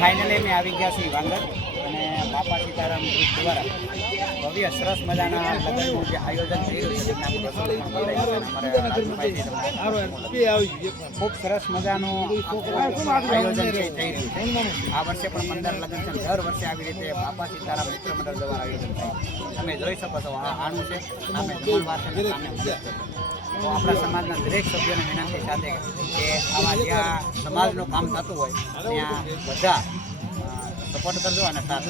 Finally मैं આવી ગયા છું વાંગર અને બાપા સીતારામ ગ્રુપ દ્વારા ભવ્ય સરસ મજાના લગ્નનું જે આયોજન થઈ રહ્યું છે ખૂબ સરસ મજાનું આયોજન થઈ રહ્યું છે। આ વર્ષે પણ 15 લગ્ન છે, દર વર્ષે આવી રીતે બાપા સીતારામ મિત્ર મંડળ દ્વારા આયોજન થાય। તમે જોઈ શકો છો આ આણું છે, સામે જમણવાર છે, સામે મંદિર છે। તો આપણા સમાજના દરેક સભ્યોને વિનંતી સાથે કે આવા જ્યાં સમાજનું કામ થતું હોય ત્યાં બધા સપોર્ટ કરજો અને સાથ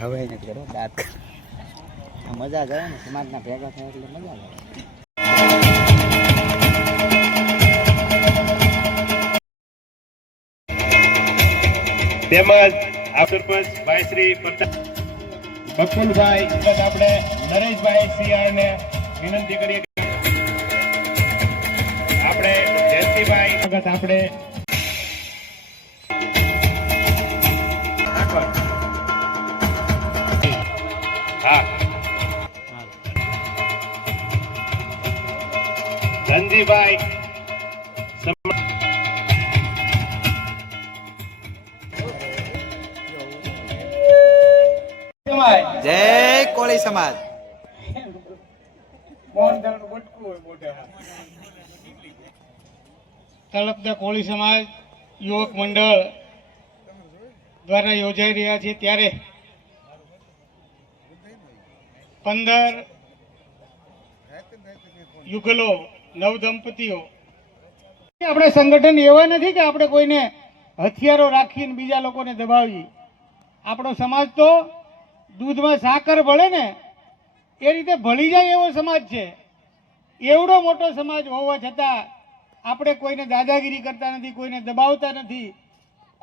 હવે એને કરો દાંત મજા જ આવે ને સમાજના ભેગા થાય એટલે મજા આવે। તેમજ સરપંચ ભાઈ શ્રી બકુલભાઈ આપણે નરેશભાઈ સિયાળને વિનંતી કરીએ આપણે જયંતિભાઈ આપણે ધનજીભાઈ જય કોળી સમાજ। તળપદા કોળી સમાજ યુવક મંડળ દ્વારા યોજાઈ રહ્યા છે ત્યારે 15 યુગલો નવ દંપતીઓ આપણે સંગઠન એવા નથી કે આપણે કોઈને હથિયારો રાખીને બીજા લોકોને દબાવીએ। આપણો સમાજ તો દૂધમાં સાકર ભળે ને એ રીતે ભળી જાય એવો સમાજ છે। એવડો મોટો સમાજ હોવા છતાં આપણે કોઈને દાદાગીરી કરતા નથી, કોઈને દબાવતા નથી,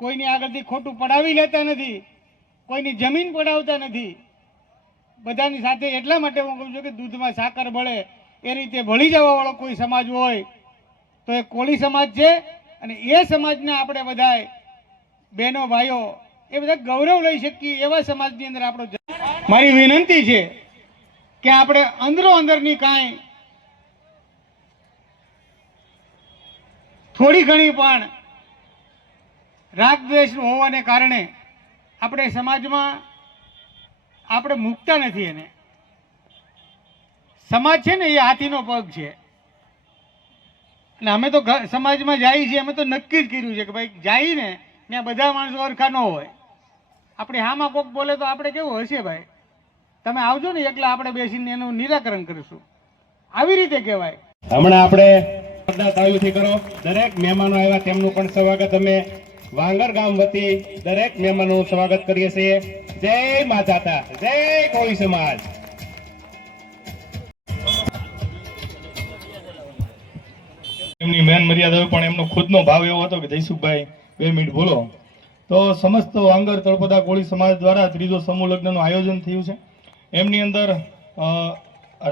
કોઈની આગળથી ખોટું પડાવી લેતા નથી, કોઈની જમીન પડાવતા નથી। બધાની સાથે એટલા માટે હું કહું છું કે દૂધમાં સાકર ભળે એ રીતે ભળી જવાવાળો કોઈ સમાજ હોય તો એ કોળી સમાજ છે। અને એ સમાજને આપણે બધાએ બહેનો ભાઈઓ એ બધા ગૌરવ લઈ શકીએ એવા સમાજની અંદર આપણો મારી વિનંતી છે કે આપણે અંદરો અંદરની કાંઈ થોડી ઘણી પણ રાગ દ્વેષ હોવાને કારણે આપણે સમાજમાં આપણે મૂકતા નથી। એને સમાજ છે ને એ હાથીનો પગ છે અને અમે તો સમાજમાં જઈએ છીએ, અમે તો નક્કી જ કર્યું છે કે ભાઈ જઈને ત્યાં બધા માણસો અરખા ન હોય, આપણે હામાં કોક બોલે તો આપણે કેવું હશે ભાઈ, તમે આવજો ને એકલા, આપણે બેસીને એનું નિરાકરણ કરીશું, આવી રીતે કહેવાય. હમણાં આપણે જોરદાર તાળીઓથી કરો. દરેક મહેમાનો આવ્યા તેમનું પણ સ્વાગત અમે વાંગર ગામ વતી દરેક મહેમાનોનું સ્વાગત કરીએ છીએ. જય માતાતા, જય કોળી સમાજ. એમની મેન મર્યાદા હોય, પણ એમનો ખુદનો ભાવ એવો હતો કે જયસુખભાઈ 2 મિનિટ બોલો. તો સમસ્ત વાંગર તળપદા કોળી સમાજ દ્વારા ત્રીજો સમૂહ લગ્નનું આયોજન થયું છે. એમની અંદર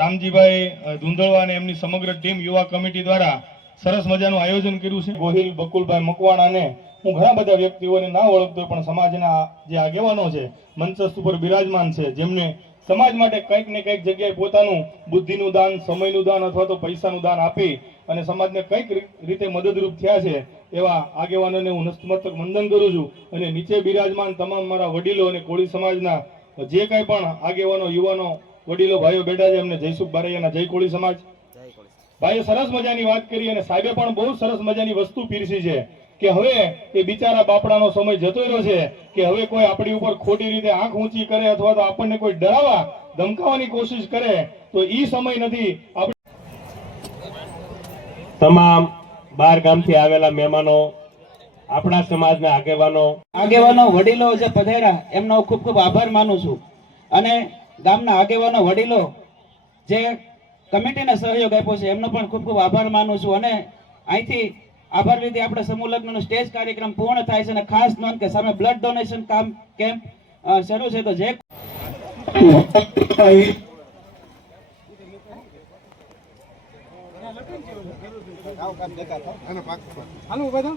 રામજીભાઈ ધુંધળવા અને એમની સમગ્ર ટીમ યુવા કમિટી દ્વારા સરસ મજાનું આયોજન કર્યું છે. ગોહિલ બકુલભાઈ મકવાણાને હું ઘણા બધા વ્યક્તિઓને ના ઓળખતો, પણ સમાજના જે આગેવાનો છે મંચસ્થ ઉપર બિરાજમાન છે, જેમને સમાજ માટે કંઈક ને કંઈક જગ્યાએ પોતાનું બુદ્ધિનું દાન, સમયનું દાન અથવા તો પૈસાનું દાન આપી અને સમાજને કંઈક રીતે મદદરૂપ થયા છે, એવા આગેવાનોને હું નતમસ્તક વંદન કરું છું. અને નીચે બિરાજમાન તમામ મારા વડીલો અને કોળી સમાજના જે કંઈ પણ આગેવાનો, યુવાનો, વડીલો, ભાઈઓ બેઠા છે, એમને જયસુખ બારૈયાના જય કોળી સમાજ. ભાઈએ સરસ મજાની વાત કરી અને સાહેબે પણ બહુ સરસ મજાની વસ્તુ પીરસી છે કે હવે એ બિચારા બાપડાનો સમય જતો રહ્યો છે કે હવે કોઈ આપણી ઉપર ખોટી રીતે આંખ ઊંચી કરે અથવા તો આપણને કોઈ ડરાવવા ધમકાવવાની કોશિશ કરે તો એ સમય નથી. તમામ 12 ગામથી આવેલા મહેમાનો, આપણા સમાજના આગેવાનો વડીલો જે પધાર્યા એમનો ખૂબ ખૂબ આભાર માનું છું. અને ગામના આગેવાનો વડીલો જે કમિટીને સહયોગ આપ્યો છે એમનો પણ ખૂબ ખૂબ આભાર માનું છું. અને અહીંથી આભાર વિધિ આપણે સમૂહ લગ્નનો સ્ટેજ કાર્યક્રમ પૂર્ણ થાય છે. અને ખાસ નોંધ કે સામે બ્લડ ડોનેશન કેમ્પ શરૂ છે. તો જે હાલો બધા